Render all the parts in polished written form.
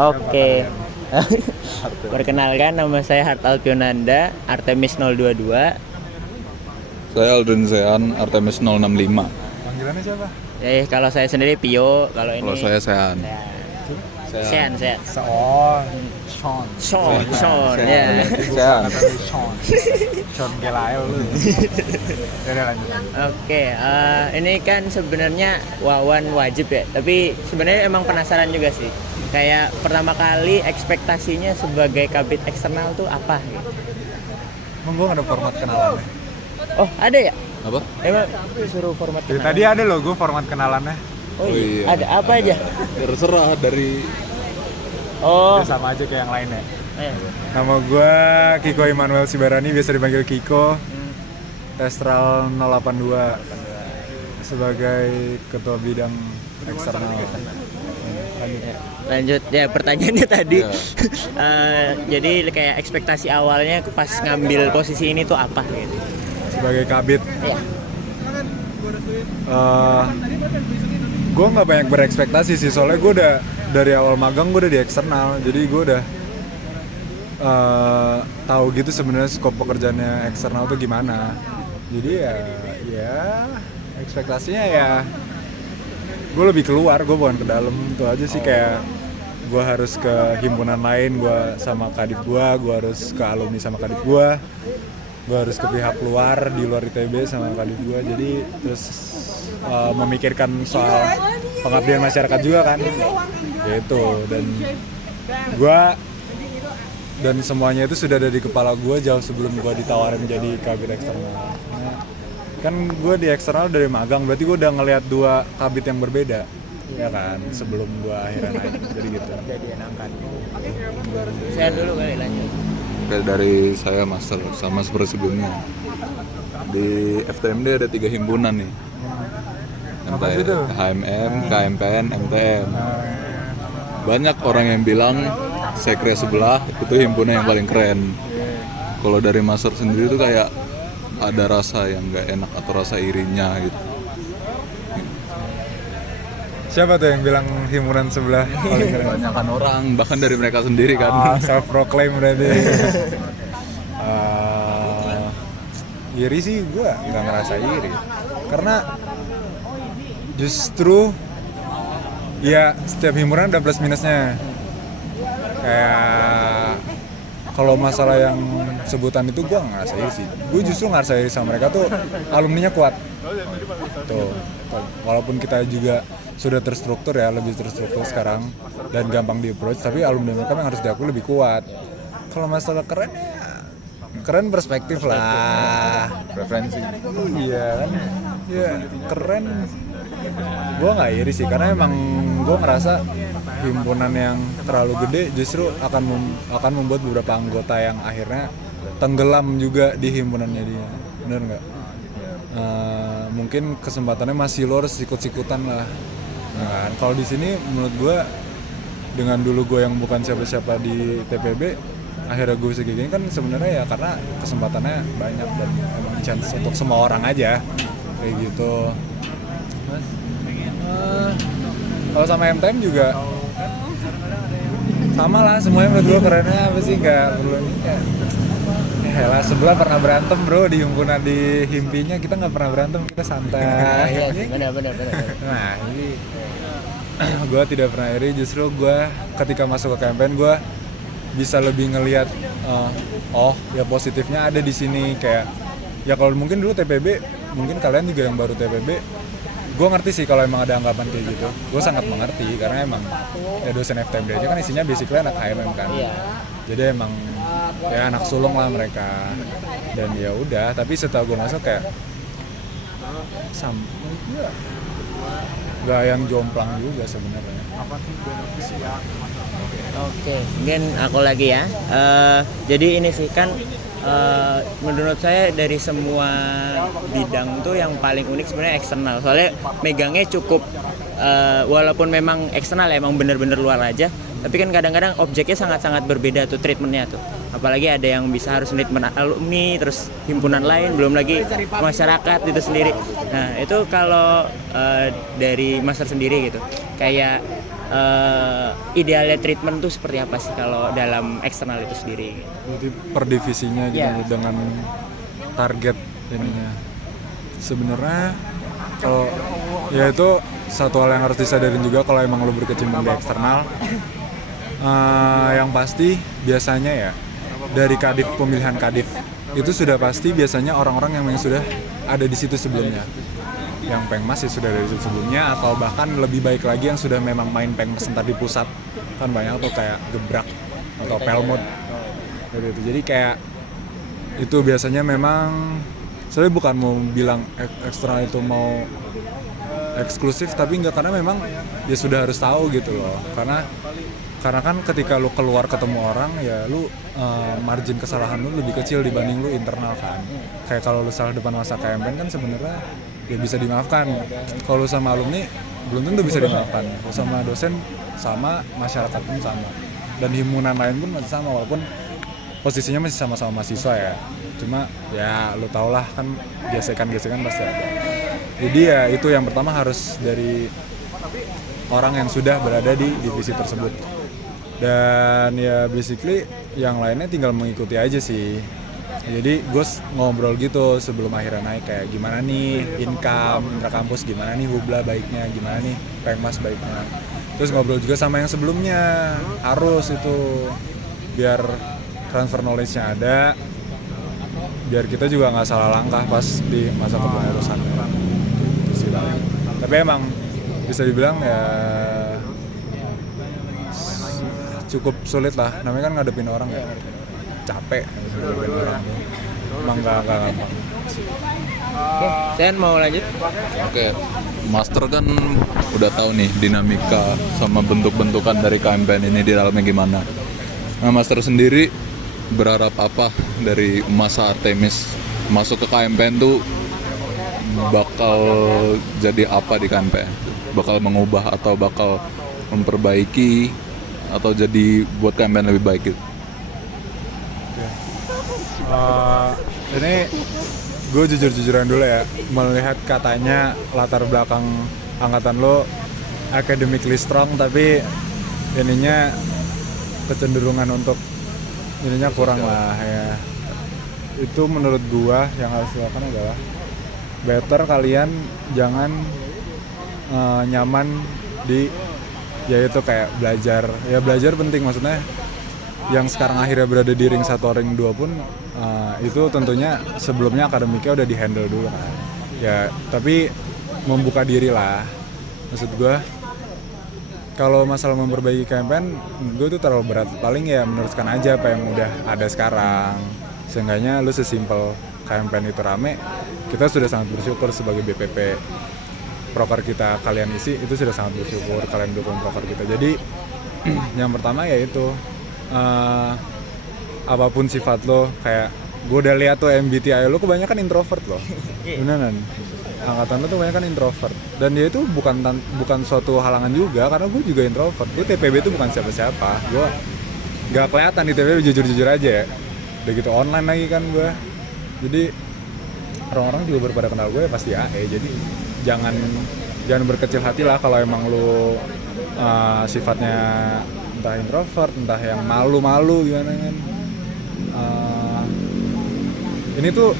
Oke. Perkenalkan, nama saya Hart Alpionanda, Artemis 022. Saya Aldrin Zean, Artemis 065. Panggilannya siapa? Kalau saya sendiri Pio, kalau ini Kalau saya Zean. Sean. Sean, ya. Zean. Sean Gelael lu. Udah lanjut. Oke, ini kan sebenarnya Wawan wajib ya, tapi sebenarnya emang penasaran juga sih. Kayak pertama kali ekspektasinya sebagai kabit eksternal tuh apa? Gitu. Emang gue gak ada format kenalannya. Oh, ada ya? Apa? Emang suruh format Jadi kenalan? tadi ada loh gue format kenalannya. Oh Oh iya. iya. Ada apa aja? Terserah dari Udah sama aja kayak yang lainnya. Eh. Nama gue Kiko Immanuel Sibarani, biasa dipanggil Kiko. Testral 082 sebagai ketua bidang eksternal. Lanjut ya, pertanyaannya tadi. Ya. Jadi kayak ekspektasi awalnya pas ngambil posisi ini tuh apa gitu? Sebagai kabit, Ya. gue nggak banyak berekspektasi sih, soalnya gue udah dari awal magang gue udah di eksternal, jadi gue udah tahu gitu sebenarnya skop pekerjaannya eksternal tuh gimana. Jadi ya ekspektasinya ya gue lebih keluar, gue bukan ke dalam, itu aja sih. Kayak gue harus ke himpunan lain, gue sama kadif gue harus ke alumni sama kadif gue harus ke pihak luar di luar ITB sama kadif gue, jadi terus memikirkan soal pengabdian masyarakat juga kan gitu. Dan semuanya itu sudah ada di kepala gue jauh sebelum gue ditawarin jadi kabit eksternal. Kan gue di eksternal dari magang, berarti gue udah ngelihat dua kabit yang berbeda, ya kan, sebelum gue akhirnya naik, jadi gitu. Jadi angkat. Saya dulu kali lanjut. kayak dari saya master sama seperti sebelumnya. Di FTMD ada 3 himpunan nih. Apa sih itu? HMM, KMPN, MTM. Banyak orang yang bilang sekre sebelah itu himpunan yang paling keren. Kalau dari master sendiri tuh kayak ada rasa yang nggak enak atau rasa irinya gitu. Siapa tuh yang bilang himpunan sebelah paling keren? Kebanyakan orang, bahkan dari mereka sendiri kan. Self proclaim berarti. Iri sih gue nggak ngerasa iri, karena justru ya setiap himpunan ada plus minusnya. Kayak kalau masalah yang sebutan itu gue nggak ngerasa iri sih. Gue justru ngerasa iri sama mereka tuh, alumninya kuat. Tuh, walaupun kita juga sudah terstruktur ya, lebih terstruktur sekarang dan gampang di approach, tapi alumni mereka yang harus diakui lebih kuat. Kalau masalah keren ya, keren perspektif lah, Preferensi. iya kan, ya keren. Gue nggak iri sih, karena emang gue ngerasa himpunan yang terlalu gede justru akan membuat beberapa anggota yang akhirnya tenggelam juga di himpunannya dia, bener nggak? Mungkin kesempatannya masih lo harus ikut-ikutan lah. Nah, kalau di sini menurut gue, dengan dulu gue yang bukan siapa-siapa di TPB, akhirnya gue bisa gini kan sebenarnya ya karena kesempatannya banyak dan emang chance untuk semua orang aja kayak gitu. Mas, kalau sama MTM juga sama lah, semuanya menurut gue kerennya apa sih, nggak perlu nikah. Yalah, sebelah pernah berantem bro di himpunan, di himpinya kita nggak pernah berantem, kita santai. Iya, benar. Nah, jadi gue tidak pernah iri, justru gue ketika masuk ke campaign gue bisa lebih ngelihat ya positifnya ada di sini. Kayak ya kalau mungkin dulu TPB, mungkin kalian juga yang baru TPB, gue ngerti sih kalau emang ada anggapan kayak gitu. Gue sangat mengerti karena emang ya dosen FTMD aja kan isinya basically anak HMM kan. Iya. Jadi emang ya anak sulung lah mereka. Dan ya udah, tapi setelah gue masuk kayak gak yang jomplang juga sebenarnya. Oke, mungkin aku lagi ya. Jadi ini sih kan menurut saya dari semua bidang tuh yang paling unik sebenarnya eksternal. Soalnya megangnya cukup walaupun memang eksternal emang bener-bener luar aja, tapi kan kadang-kadang objeknya sangat-sangat berbeda tuh treatmentnya tuh. Apalagi ada yang bisa harus treatment alumni, terus himpunan lain, belum lagi masyarakat itu sendiri. Nah itu kalau dari master sendiri gitu, kayak idealnya treatment tuh seperti apa sih kalau dalam eksternal itu sendiri? Berarti per divisinya gitu Iya. dengan target ininya. Sebenarnya kalau ya itu satu hal yang harus disadarin juga kalau emang lo berkecimpung di eksternal. Yang pasti biasanya ya dari kadif, pemilihan kadif itu sudah pasti biasanya orang-orang yang memang sudah ada di situ sebelumnya. Yang pengmas ya sudah dari situ sebelumnya, atau bahkan lebih baik lagi yang sudah memang main pengmas entar di pusat, kan banyak tuh kayak gebrak atau pelmut gitu. Jadi kayak itu biasanya memang, saya bukan mau bilang eksternal itu mau eksklusif, tapi enggak, karena memang ya sudah harus tahu gitu loh. Karena kan ketika lu keluar ketemu orang ya lu margin kesalahan lu lebih kecil dibanding lu internal kan. Kayak kalau lu salah depan masa KMPN kan sebenarnya ya bisa dimaafkan. Kalau lu sama alumni belum tentu bisa dimaafkan. Lu sama dosen sama, masyarakat pun sama. Dan himpunan lain pun masih sama, walaupun posisinya masih sama-sama mahasiswa ya. Cuma ya lu tau lah kan, gesekan-gesekan pasti ada. Jadi ya itu yang pertama harus dari orang yang sudah berada di divisi tersebut. Dan ya basically yang lainnya tinggal mengikuti aja sih. Jadi gue ngobrol gitu sebelum akhirnya naik, kayak gimana nih income intrakampus, gimana nih hubla baiknya, gimana nih pengmas baiknya. Terus ngobrol juga sama yang sebelumnya, harus itu biar transfer knowledge-nya ada, biar kita juga nggak salah langkah pas di masa kepengurusan. Itu sih lah. Tapi emang bisa dibilang ya cukup sulit lah, namanya kan ngadepin orang ya, capek ngadepin orang, emang nggak gampang. Oke, Sen mau lanjut? Oke, master kan udah tahu nih dinamika sama bentuk-bentukan dari KMPN ini di dalamnya gimana. Nah, master sendiri berharap apa dari masa Artemis masuk ke KMPN tuh bakal jadi apa di KMPN? Bakal mengubah atau bakal memperbaiki atau jadi buat KMPN lebih baik gitu? Ini gue jujur-jujuran dulu ya, melihat katanya latar belakang angkatan lo academically strong, tapi ininya kecenderungan untuk ininya kurang lah ya. Itu menurut gua yang harus dilakukan adalah better kalian jangan nyaman di, yaitu kayak belajar. Ya belajar penting, maksudnya yang sekarang akhirnya berada di ring 1, ring 2 pun itu tentunya sebelumnya akademiknya udah di-handle dulu kan. Ya, tapi membuka diri lah. Maksud gue, kalau masalah memperbaiki KMPN, gue tuh terlalu berat. Paling ya meneruskan aja apa yang udah ada sekarang. Seenggaknya lu sesimpel KMPN itu rame, kita sudah sangat bersyukur sebagai BPP. Proker kita kalian isi, itu sudah sangat bersyukur kalian dukung proker kita. Jadi yang pertama ya itu, apapun sifat lo, kayak gue udah lihat tuh MBTI lo kebanyakan introvert loh, beneran. Angkatan lo tuh kebanyakan introvert, dan dia itu bukan suatu halangan juga, karena gue juga introvert. Gue TPB itu bukan siapa-siapa, gue nggak kelihatan di TPB, jujur-jujur aja ya. Udah gitu online lagi kan gue, jadi orang-orang juga pada kenal gue ya pasti AE. Jadi jangan berkecil hati lah kalau emang lo sifatnya entah introvert, entah yang malu-malu gimana kan. Ini tuh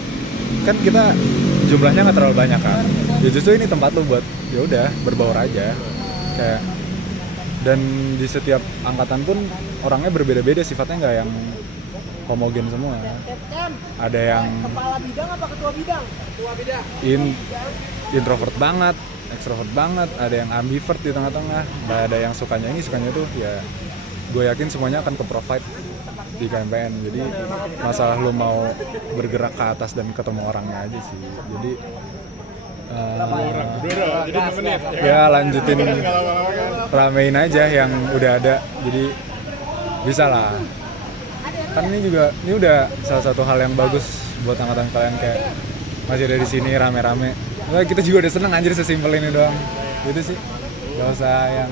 kan kita jumlahnya nggak terlalu banyak kan. Ya justru ini tempat lo buat ya udah berbaur aja. Kayak, dan di setiap angkatan pun orangnya berbeda-beda, sifatnya nggak yang homogen semua. Ada yang kepala bidang apa ketua bidang? Ketua bidang. Introvert banget, extrovert banget, ada yang ambivert di tengah-tengah, ada yang sukanya ini, sukanya itu. Ya gue yakin semuanya akan ke-provide di KMPN. Jadi masalah lo mau bergerak ke atas dan ketemu orangnya aja sih. Jadi ya lanjutin, ramein aja yang udah ada. Jadi bisa lah. Kan ini udah salah satu hal yang bagus buat angkatan kalian, kayak masih ada di sini rame-rame. Nah, kita juga udah seneng anjir, sesimpel ini doang. Gitu sih. Gak usah yang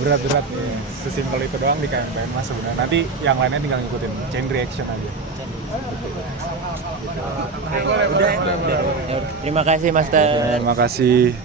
berat-berat nih. Sesimpel itu doang di KMPN mas sebenarnya. Nanti yang lainnya tinggal ngikutin chain reaction aja. Udah. Terima kasih Master. Terima kasih.